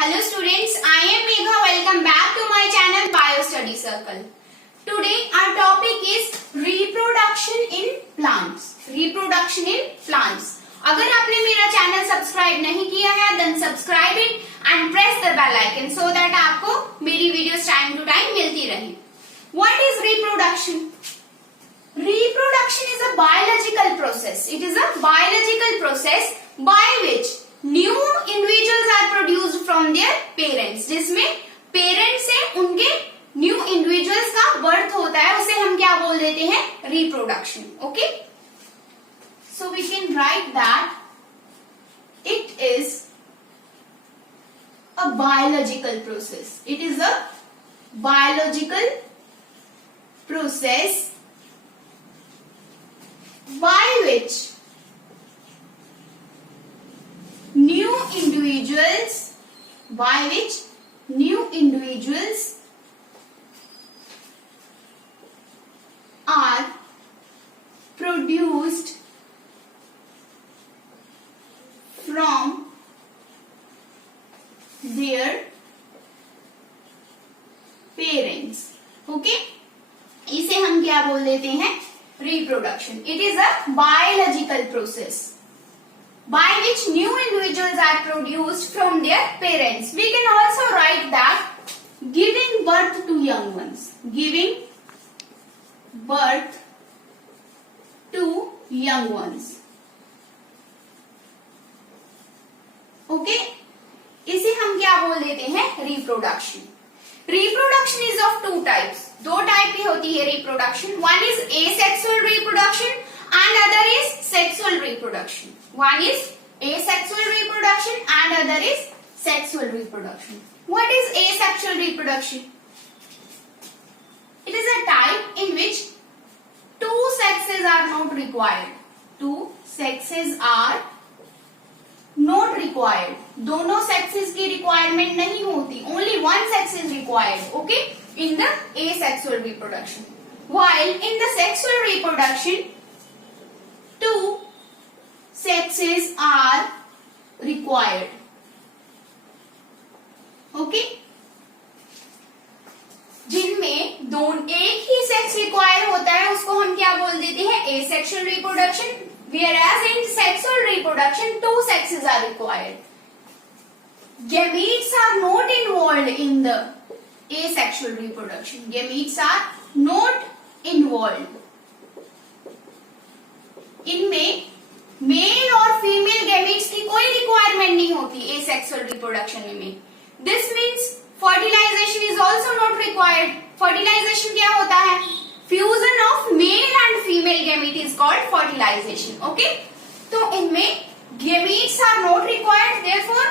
Hello students, I am Megha. Welcome back to my channel Bio Study Circle. Today our topic is reproduction in plants. Reproduction in plants. अगर आपने मेरा channel subscribe नहीं किया है then subscribe it and press the bell icon so that आपको मेरी videos time to time मिलती रहे. What is reproduction? Reproduction is a biological process. It is a biological process by which new individuals are produced from their parents. जिसमें parents से उनके new individuals का birth होता है, उसे हम क्या बोल देते हैं? Reproduction. Okay, so we can write that it is a biological process. It is a biological process by which new individuals are produced from their parents. Okay, इसे हम क्या बोल देते हैं? Reproduction. It is a biological process by which new individuals are produced from their parents. We can also write that giving birth to young ones. Giving birth to young ones. Okay? इसे हम क्या बोल देते हैं? Reproduction. Reproduction is of two types. दो type की होती है reproduction. One is asexual reproduction and other is sexual reproduction. One is asexual reproduction and other is sexual reproduction. What is asexual reproduction? It is a type in which two sexes are not required. Two sexes are not required. दोनों sexes की requirement नहीं होती. Only one sex is required. Okay? In the asexual reproduction. While in the sexual reproduction, two sexes are required. Okay? जिनमें एक ही sex require होता है उसको हम क्या बोल देते हैं? asexual reproduction. Whereas in sexual reproduction, two sexes are required. Gametes are not involved in the asexual reproduction. Gametes are not involved. इनमें मेल और फीमेल गैमेट्स की कोई रिक्वायरमेंट नहीं होती asexual reproduction में. This means fertilization is also not required. Fertilization क्या होता है? Fusion of male and female gamete is called fertilization. Okay? तो इनमें gametes are not required. Therefore,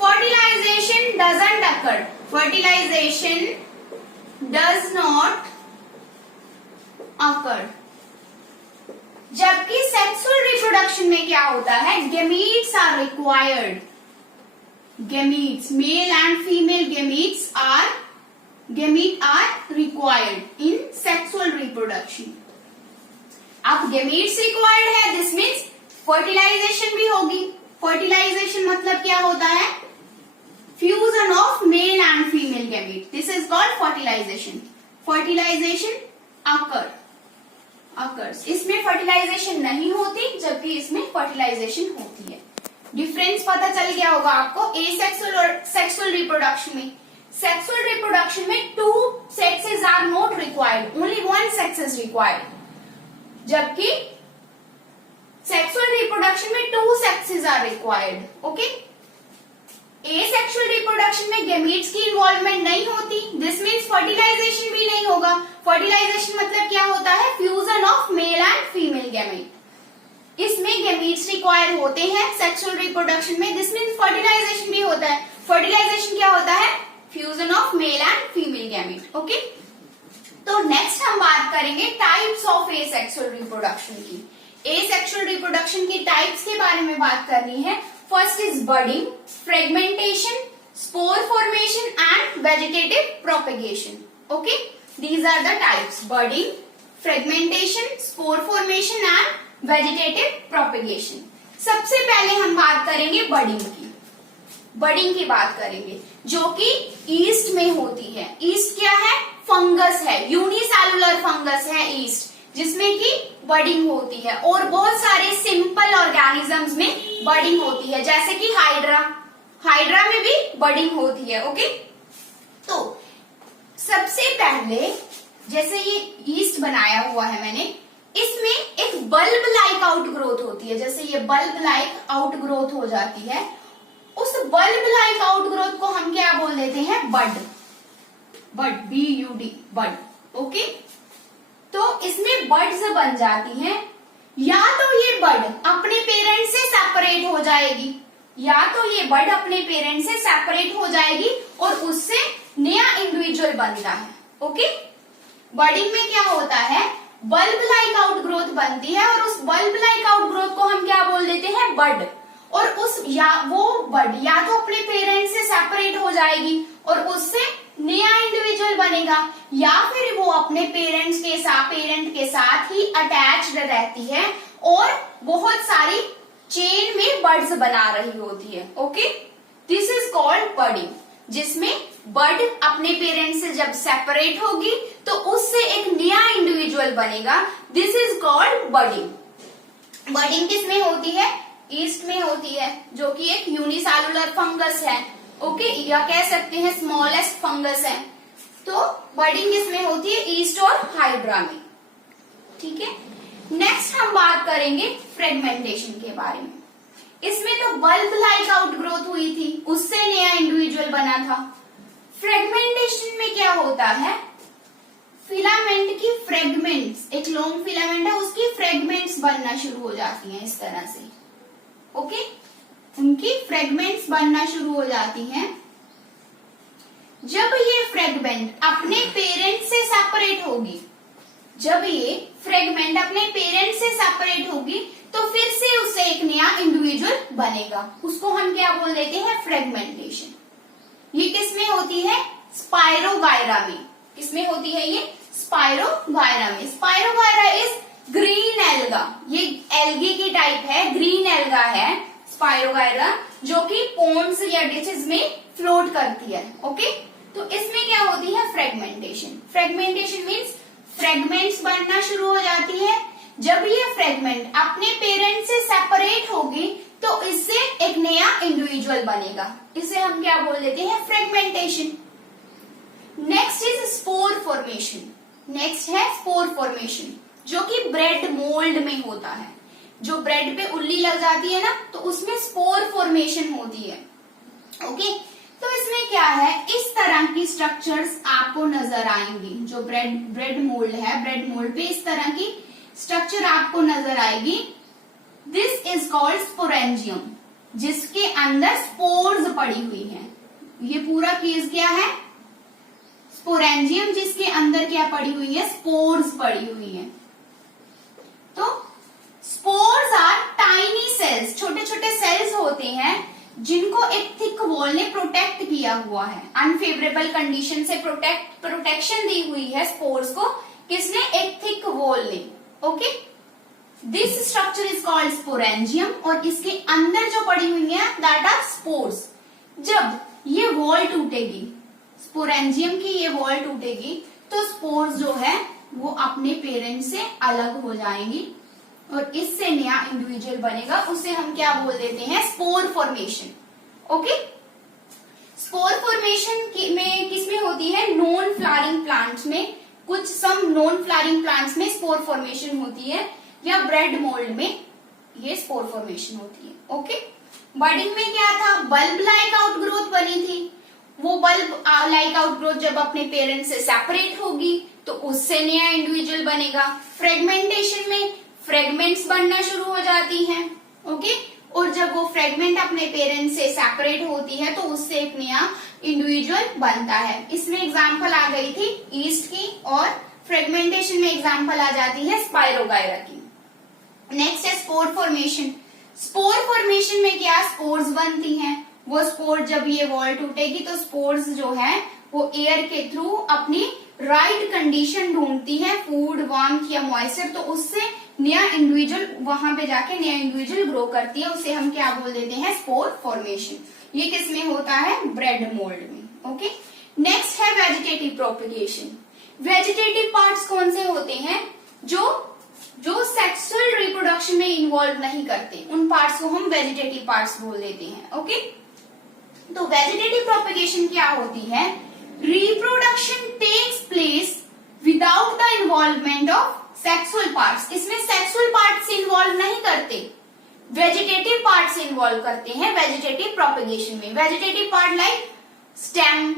fertilization doesn't occur. Fertilization does not occur. जबकि sexual reproduction में क्या होता है? Gametes are required. Gametes, male and female gametes are required in sexual reproduction. अब gametes required है, this means fertilization भी होगी. Fertilization मतलब क्या होता है? Fusion of male and female gamete. This is called fertilization. Fertilization occurs. इसमें fertilization नहीं होती जबकि इसमें fertilization होती है. डिफरेंस पता चल गया होगा आपको asexual और sexual reproduction में. Sexual reproduction में two sexes are not required. Only one sex is required. जबकि sexual reproduction में two sexes are required. Okay? asexual reproduction में gametes की इन्वॉल्वमेंट नहीं होती. This means fertilization भी नहीं होगा. Fertilization मतलब क्या होता है? Fusion of male and female gamete. इसमें gametes required होते हैं sexual reproduction में. This means fertilization भी होता है. Fertilization क्या होता है? Fusion of male and female gamete. Okay? तो नेक्स्ट हम बात करेंगे टाइप्स ऑफ asexual reproduction की. asexual reproduction की टाइप्स के बारे में बात करनी है. First is budding, fragmentation, spore formation and vegetative propagation. Okay? These are the types: budding, fragmentation, spore formation and vegetative propagation. सबसे पहले हम बात करेंगे बडिंग की. बडिंग की बात करेंगे, जो कि ईस्ट में होती है। ईस्ट क्या है? फंगस है, यूनिसेलुलर फंगस है ईस्ट, जिसमें कि बडिंग होती है। और बहुत सारे सिंपल ऑर्गेनिजम्स में बडिंग होती है, जैसे कि हाइड्रा, हाइड्रा में भी बडिंग होती है। ओके, तो सबसे पहले जैसे ये ईस्ट बनाया हुआ है मैंने, इसमें एक बल्ब लाइक आउटग्रोथ होती है। जैसे ये बल्ब लाइक आउटग्रोथ हो जाती है, उस बल्ब लाइक आउटग्रोथ को हम क्या बोल देते हैं? बड, बड, BUD, बड। ओके, तो इसमें बड्स बन जाती हैं। या तो ये बड अपने पेरेंट्स से सेपरेट हो जाएगी, या तो ये बड अपने पेरेंट्स से सेपरेट हो जाएगी और उससे नया इंडिविजुअल बनता है। ओके, बडिंग में क्या होता है? बल्ब लाइक आउटग्रोथ बनती है और उस बल्ब लाइक आउटग्रोथ को हम क्या बोल देते हैं? बड। और उस वो बड या तो अपने पेरेंट्स से सेपरेट हो जाएगी और उससे नया इंडिविजुअल बनेगा, या फिर वो अपने पेरेंट के साथ ही अटैच्ड रहती है और बहुत सारी चेन में बड्स बना रही होती है। Okay, this is called budding, जिसमें बड अपने पेरेंट्स से जब सेपरेट होगी तो उससे एक नया इंडिविजुअल बनेगा। This is called budding. Budding किसमें होती है? ईस्ट में होती है, जो कि एक यूनिसेलुलर फंगस है। ओके, या कह सकते हैं स्मॉलेस्ट फंगस है। तो बडिंग किसमें होती है? ईस्ट और हाइड्रा में। ठीक है, नेक्स्ट हम बात करेंगे फ्रेगमेंटेशन के बारे में। इसमें तो बल्ब लाइक आउटग्रोथ हुई थी, उससे नया इंडिविजुअल बना था। फ्रेगमेंटेशन में क्या होता है? फिलामेंट की फ्रेगमेंट्स, एक लॉन्ग फिलामेंट है, उसकी फ्रेगमेंट्स बनना शुरू हो जाती हैं इस तरह से। ओके, उनकी फ्रेगमेंट्स बनना शुरू हो जाती हैं। जब ये फ्रेगमेंट अपने पेरेंट से सेपरेट होगी, जब ये फ्रेगमेंट अपने पेरेंट से सेपरेट होगी, तो फिर से उससे एक नया इंडिविजुअल बनेगा। उसको हम क्या बोल देते हैं? फ्रेगमेंटेशन। ये किसमें होती है? स्पाइरोगायरा में। किसमें होती है ये? स्पाइरोगायरा में। स्पाइरोगायरा इज ग्रीन एल्गा, ये एल्गी की टाइप है, ग्रीन एल्गा है स्पाइरोगायरा, जो कि पोन्ड्स या डिचेस में फ्लोट करती है। ओके, तो इसमें क्या होती है? फ्रेगमेंटेशन। फ्रेगमेंटेशन मीन्स फ्रेगमेंट्स बनना शुरू हो जाती है। जब ये फ्रेगमेंट अपने पेरेंट से सेपरेट होगी तो इससे एक नया इंडिविजुअल बनेगा। इसे हम क्या बोल देते हैं? Fragmentation. Next is spore formation. Next है स्पोर फॉर्मेशन, जो कि ब्रेड मोल्ड में होता है। जो ब्रेड पे उल्ली लग जाती है ना, तो उसमें स्पोर फॉर्मेशन होती है। ओके, तो इसमें क्या है? इस तरह की स्ट्रक्चर्स आपको नजर आएंगी। जो ब्रेड मोल्ड है, ब्रेड मोल्ड पे इस तरह की स्ट्रक्चर आपको नजर आएगी। दिस इज कॉल्ड स्पोरेंजियम, जिसके अंदर स्पोर्स पड़ी हुई हैं। ये पूरा केस क्या है? स्पोरेंजियम, जिसके अंदर क्या पड़ी हुई है? स्पोर्स पड़ी हुई है। तो स्पोर्स आर टाइनी सेल्स, छोटे छोटे सेल्स होते हैं जिनको एक थिक वॉल ने प्रोटेक्ट किया हुआ है। अनफेवरेबल कंडीशन से प्रोटेक्शन दी हुई है स्पोर्स को, किसने? एक थिक वॉल ने। Okay, this structure is called sporangium, और इसके अंदर जो पड़ी हुई है दैट आर स्पोर्स। जब ये वॉल टूटेगी, स्पोरेंजियम की ये वॉल टूटेगी, तो स्पोर्स जो है वो अपने पेरेंट से अलग हो जाएंगी और इससे नया इंडिविजुअल बनेगा। उसे हम क्या बोल देते हैं? Spore formation. Okay, spore formation में किसमें होती है? नॉन फ्लावरिंग प्लांट्स में, कुछ सम नॉन फ्लावरिंग प्लांट्स में स्पोर फॉर्मेशन होती है, या ब्रेड मोल्ड में ये स्पोर फॉर्मेशन होती है। ओके, बडिंग में क्या था? बल्ब लाइक आउटग्रोथ बनी थी। वो बल्ब लाइक आउटग्रोथ जब अपने पेरेंट्स से सेपरेट होगी तो उससे नया इंडिविजुअल बनेगा। फ्रेगमेंटेशन में फ्रेगमेंट्स बनना शुरू हो जाती हैं। ओके, और जब वो फ्रेगमेंट अपने पेरेंट्स से सेपरेट होती है तो उससे एक नया इंडिविजुअल बनता है। इसमें एग्जांपल आ गई थी ईस्ट की, और फ्रेगमेंटेशन में एग्जांपल आ जाती है स्पाइरोगायरा की। नेक्स्ट है स्पोर फॉर्मेशन। स्पोर फॉर्मेशन में क्या? स्पोर्स बनती हैं। वो स्पोर, जब ये वॉल टूटेगी तो स्पोर्स जो है वो एयर के थ्रू अपनी राइट कंडीशन ढूंढती है, फूड, वार्मथ या मॉइस्चर, तो उससे नया इंडिविजुअल वहां पे जाके नया इंडिविजुअल ग्रो करती है, उसे हम क्या बोल देते हैं, स्पोर फॉर्मेशन। ये किस में होता है, ब्रेड मोल्ड में। ओके, नेक्स्ट है वेजिटेटिव प्रोपगेशन। वेजिटेटिव पार्ट्स कौन से होते हैं, जो सेक्सुअल रिप्रोडक्शन में इन्वॉल्व नहीं करते, उन पार्ट्स को हम वेजिटेटिव पार्ट्स बोल देते हैं। ओके, तो वेजिटेटिव प्रोपगेशन क्या होती है, reproduction takes place without the involvement of sexual parts. इसमें सेक्सुअल पार्ट्स इन्वॉल्व नहीं करते, वेजिटेटिव पार्ट्स इन्वॉल्व करते हैं वेजिटेटिव प्रोपगेशन में। Vegetative part like stem,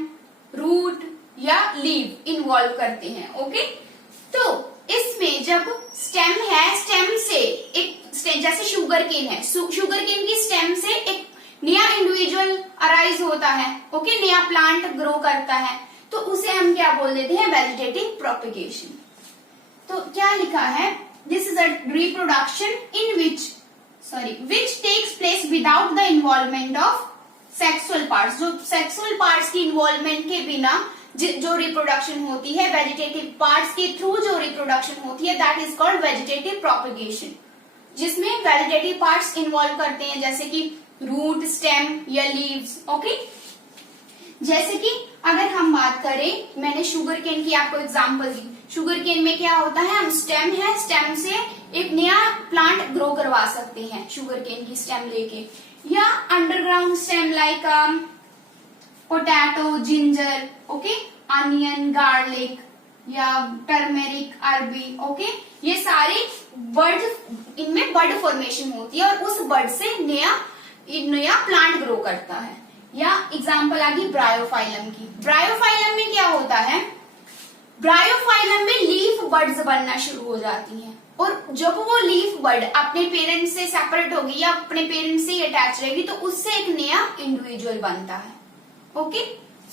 root या लीव इन्वॉल्व करते हैं। ओके, तो इसमें जब स्टेम है, स्टेम से एक जैसे शुगर केन है, शुगर केन की स्टेम से एक नया इंडिविजुअल अराइज होता है। ओके, नया प्लांट ग्रो करता है, तो उसे हम क्या बोल देते हैं, वेजिटेटिव प्रोपगेशन। तो क्या लिखा है, this is a reproduction in which takes place without the involvement of sexual parts. जो सेक्सुअल पार्ट्स की इन्वॉल्वमेंट के बिना जो रिप्रोडक्शन होती है, वेजिटेटिव पार्ट्स के थ्रू जो रिप्रोडक्शन होती है, that is called vegetative propagation, जिसमें वेजिटेटिव पार्ट्स इन्वॉल्व करते हैं, जैसे कि रूट, स्टेम या लीव्स। ओके, जैसे कि अगर हम बात करें, मैंने शुगर केन की आपको एग्जांपल दी। शुगर केन में क्या होता है, हम स्टेम है, स्टेम से एक नया प्लांट ग्रो करवा सकते हैं शुगर केन की स्टेम लेके, या underground stem like potato, ginger, okay, onion, garlic या टर्मेरिक, अरबी। ओके, ये सारे बर्ड, इनमें बर्ड फॉर्मेशन होती है और उस बर्ड से नया प्लांट ग्रो करता है। या एग्जांपल आ गई ब्रायोफाइलम की। ब्रायोफाइलम में क्या होता है, ब्रायोफाइलम में लीफ बर्ड्स बनना शुरू हो जाती हैं, और जब वो लीफ बर्ड अपने पेरेंट्स से सेपरेट होगी या अपने पेरेंट्स से अटैच रहेगी, तो उससे एक नया इंडिविजुअल बनता है। Okay,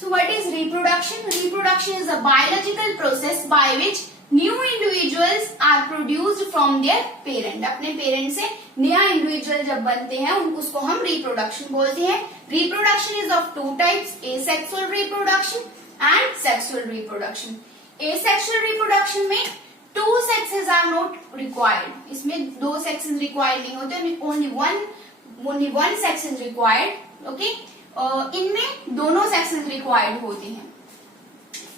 so what is reproduction? Reproduction is a biological process by which new individuals are produced from their parent. अपने पेरेंट से नया इंडिविजुअल जब बनते हैं, उसको हम रिप्रोडक्शन बोलते हैं। Reproduction is of two types, asexual reproduction and sexual reproduction. Asexual reproduction में two sexes are not required, इसमें दो सेक्सेस रिक्वायर्ड नहीं होते, only one sex is required. Okay, इनमें दोनों सेक्सेस रिक्वायर्ड होते हैं।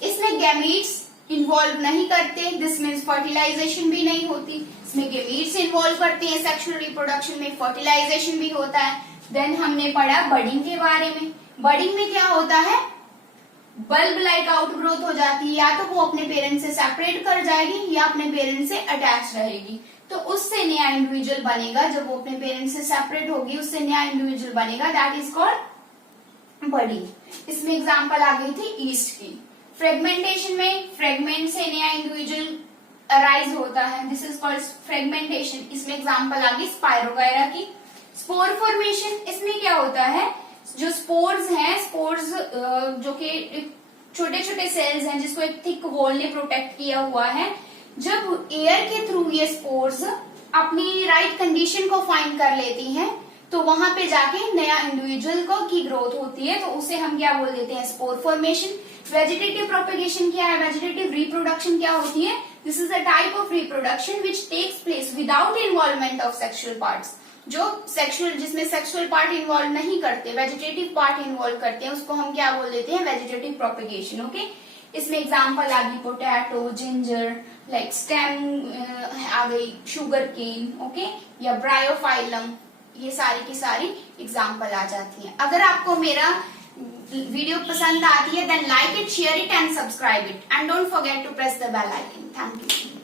इसमें गैमीट्स इन्वॉल्व नहीं करते, दिस मीन्स फर्टिलाइजेशन भी नहीं होती। इसमें गैमीट्स इन्वॉल्व करते हैं सेक्सुअल रिप्रोडक्शन में, फर्टिलाइजेशन भी होता है। देन हमने पढ़ा बडिंग के बारे में। बडिंग में क्या होता है, बल्ब लाइक आउटग्रोथ हो जाती है, या तो वो अपने पेरेंट्स से सेपरेट कर जाएगी या अपने पेरेंट्स से अटैच रहेगी, तो उससे नया इंडिविजुअल बनेगा। जब वो अपने पेरेंट्स से सेपरेट होगी, उससे नया इंडिविजुअल बनेगा, दैट इज कॉल्ड बडिंग। इसमें एग्जांपल आ गई थी ईस्ट की। फ्रेगमेंटेशन में फ्रेगमेंट से नया इंडिविजुअल अराइज होता है, दिस इज कॉल्ड फ्रेगमेंटेशन। इसमें एग्जांपल आ गई स्पायरोगायरा की। स्पोर फॉर्मेशन, इसमें क्या होता है, जो स्पोर्स हैं, स्पोर्स जो कि छोटे छोटे सेल्स हैं जिसको एक थिक वॉल ने प्रोटेक्ट किया हुआ है, जब एयर के थ्रू ये स्पोर्स अपनी राइट कंडीशन को फाइंड कर लेती हैं, तो वहां पे जाके नया इंडिविजुअल की ग्रोथ होती है, तो उसे हम क्या बोल देते हैं, स्पोर फॉर्मेशन। वेजिटेटिव प्रोपगेशन क्या है, वेजिटेटिव रिप्रोडक्शन क्या होती है, this is a type of reproduction which takes place without involvement of sexual parts. जो सेक्सुअल, जिसमें सेक्सुअल पार्ट इन्वॉल्व नहीं करते, वेजिटेटिव पार्ट इन्वॉल्व करते हैं, उसको हम क्या बोल देते हैं, वेजिटेटिव प्रोपगेशन। ओके, इसमें एग्जांपल आ गई पोटैटो, जिंजर, लाइक स्टेम आ गई, शुगर केन, ओके, या ब्रायोफाइलम, ये सारी की सारी एग्जांपल आ जाती हैं। अगर आपको मेरा वीडियो पसंद आती है, then like it, share it and subscribe it, and don't forget to press the bell icon. Thank you.